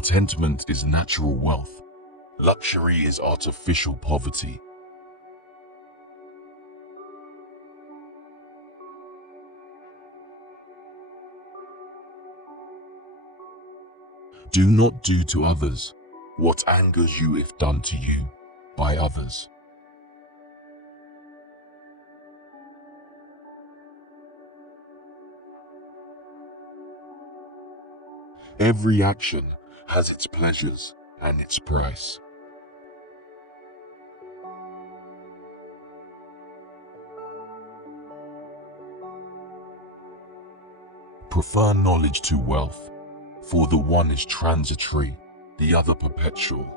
Contentment is natural wealth. Luxury is artificial poverty. Do not do to others what angers you if done to you by others. Every action has its pleasures and its price. Prefer knowledge to wealth, for the one is transitory, the other perpetual.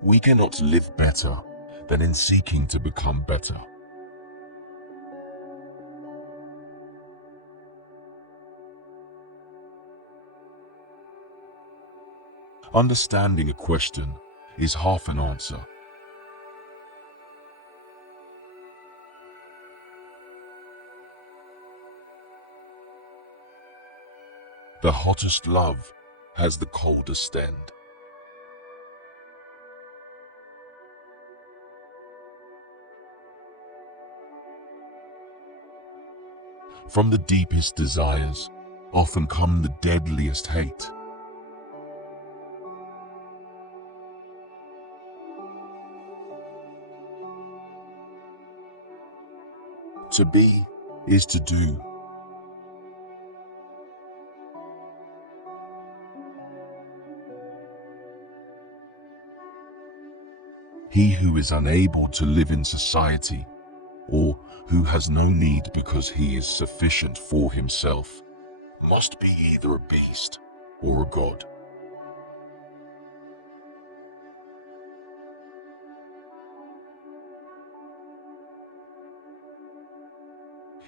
We cannot live better than in seeking to become better. Understanding a question is half an answer. The hottest love has the coldest end. From the deepest desires often come the deadliest hate. To be is to do. He who is unable to live in society, or who has no need because he is sufficient for himself, must be either a beast or a god.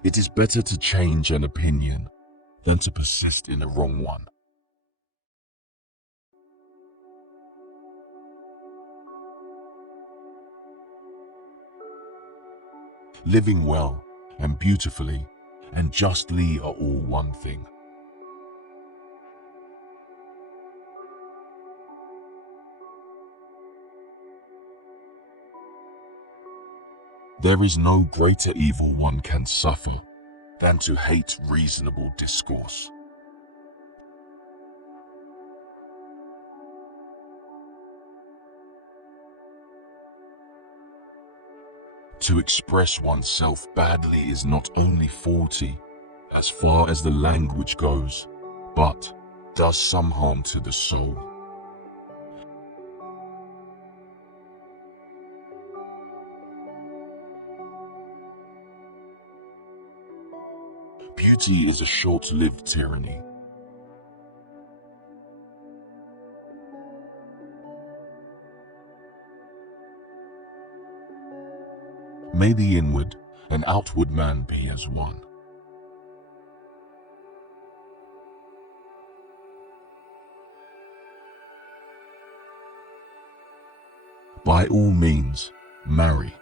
It is better to change an opinion than to persist in a wrong one. Living well and beautifully and justly are all one thing. There is no greater evil one can suffer than to hate reasonable discourse. To express oneself badly is not only faulty, as far as the language goes, but does some harm to the soul. Beauty is a short-lived tyranny. May the inward and outward man be as one. By all means, marry.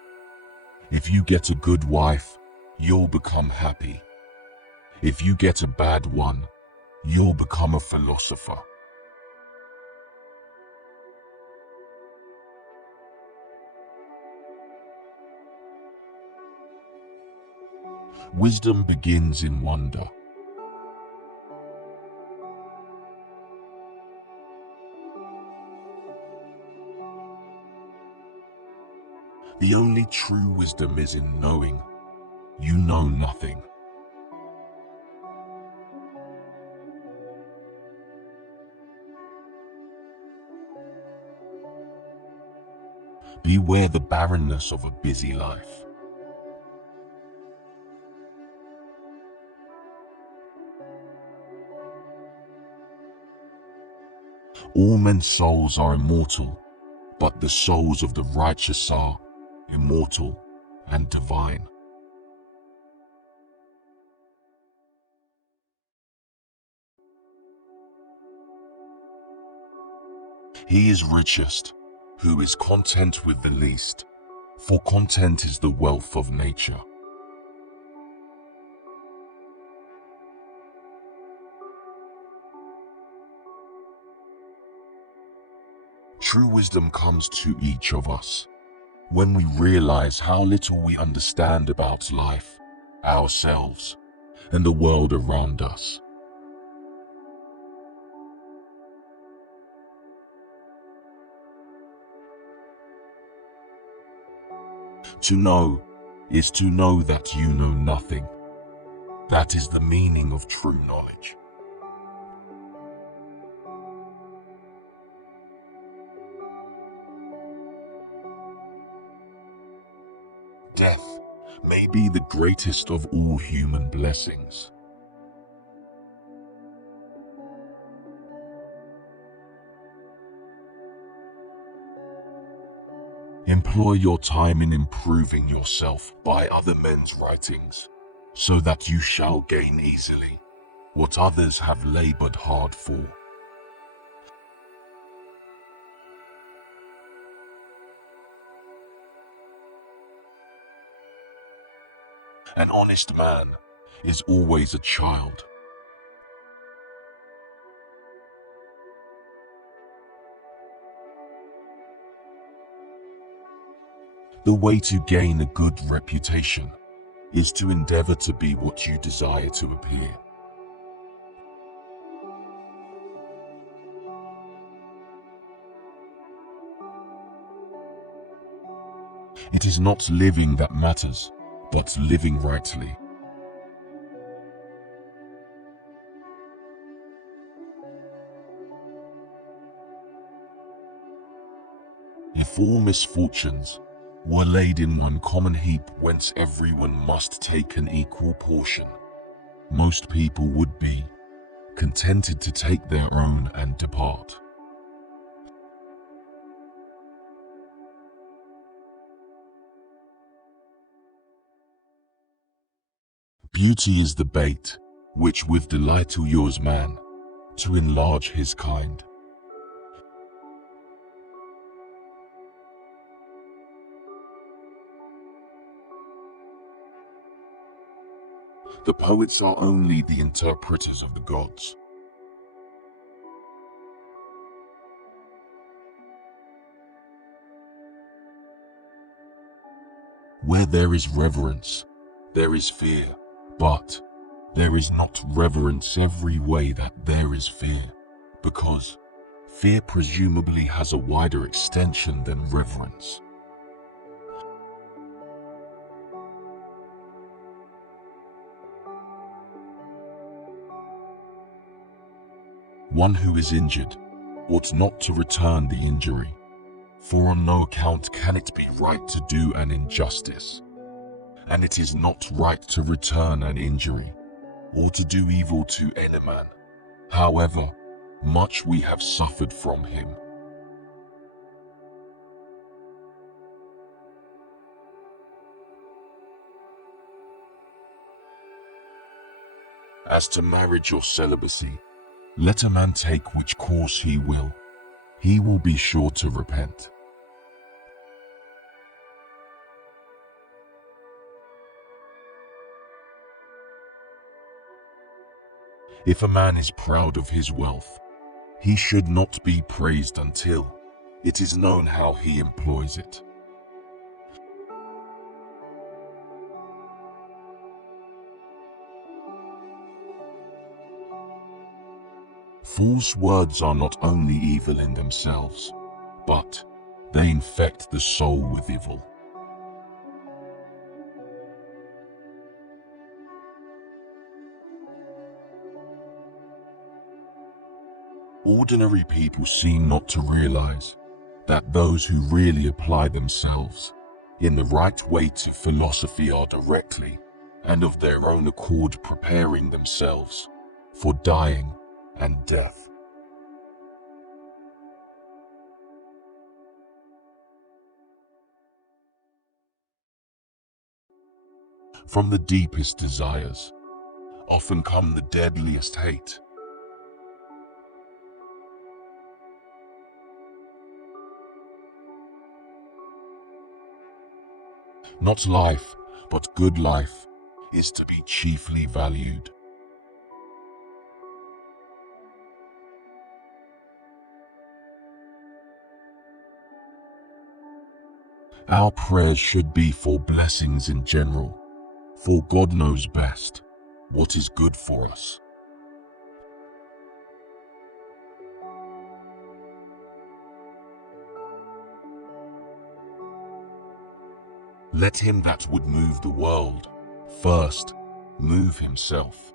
If you get a good wife, you'll become happy. If you get a bad one, you'll become a philosopher. Wisdom begins in wonder. The only true wisdom is in knowing you know nothing. Beware the barrenness of a busy life. All men's souls are immortal, but the souls of the righteous are immortal and divine. He is richest who is content with the least, For content is the wealth of nature. True wisdom comes to each of us when we realize how little we understand about life, ourselves, and the world around us. To know is to know that you know nothing. That is the meaning of true knowledge. Death may be the greatest of all human blessings. Employ your time in improving yourself by other men's writings, so that you shall gain easily what others have labored hard for. An honest man is always a child. The way to gain a good reputation is to endeavor to be what you desire to appear. It is not living that matters, but living rightly. If all misfortunes were laid in one common heap whence everyone must take an equal portion, most people would be contented to take their own and depart. Beauty is the bait, which with delight allures man to enlarge his kind. The poets are only the interpreters of the gods. Where there is reverence, there is fear, but there is not reverence every way that there is fear, because fear presumably has a wider extension than reverence. One who is injured ought not to return the injury, for on no account can it be right to do an injustice, and it is not right to return an injury, or to do evil to any man, however much we have suffered from him. As to marriage or celibacy, let a man take which course he will be sure to repent. If a man is proud of his wealth, he should not be praised until it is known how he employs it. False words are not only evil in themselves, but they infect the soul with evil. Ordinary people seem not to realize that those who really apply themselves in the right way to philosophy are directly and of their own accord preparing themselves for dying and death. From the deepest desires often come the deadliest hate. Not life, but good life, is to be chiefly valued. Our prayers should be for blessings in general, for God knows best what is good for us. Let him that would move the world first move himself.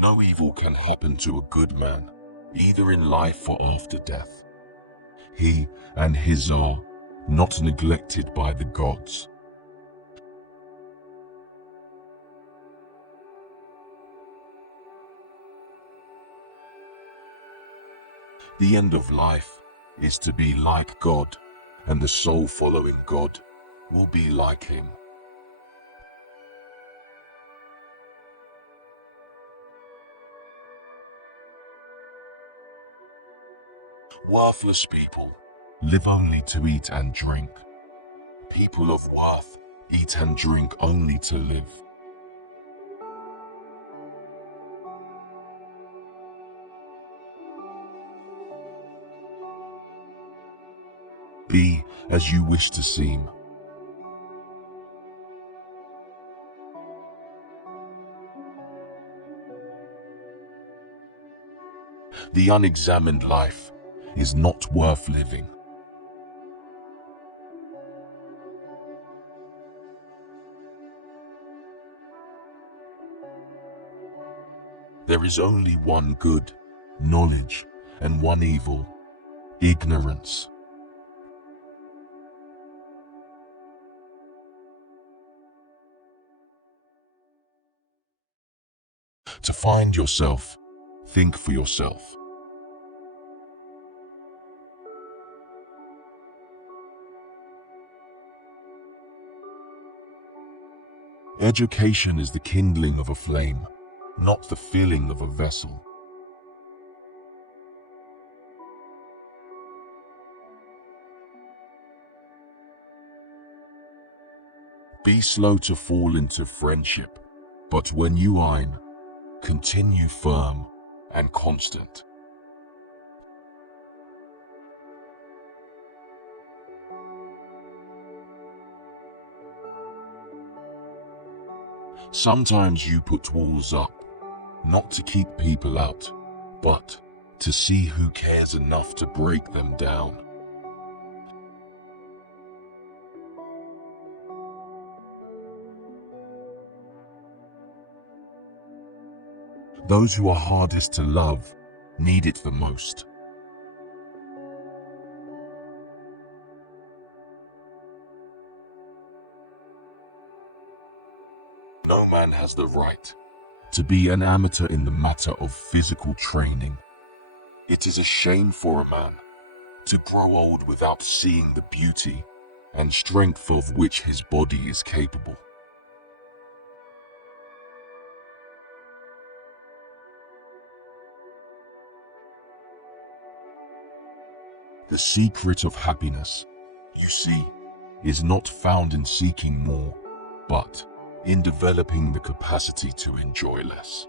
No evil can happen to a good man, either in life or after death. He and his are not neglected by the gods. The end of life is to be like God, and the soul following God will be like him. Worthless people live only to eat and drink. People of worth eat and drink only to live. Be as you wish to seem. The unexamined life is not worth living. There is only one good, knowledge, and one evil, ignorance. To find yourself, think for yourself. Education is the kindling of a flame, not the filling of a vessel. Be slow to fall into friendship, but when you are, continue firm and constant. Sometimes you put walls up, not to keep people out, but to see who cares enough to break them down. Those who are hardest to love need it the most. No man has the right to be an amateur in the matter of physical training. It is a shame for a man to grow old without seeing the beauty and strength of which his body is capable. The secret of happiness, you see, is not found in seeking more, but in developing the capacity to enjoy less.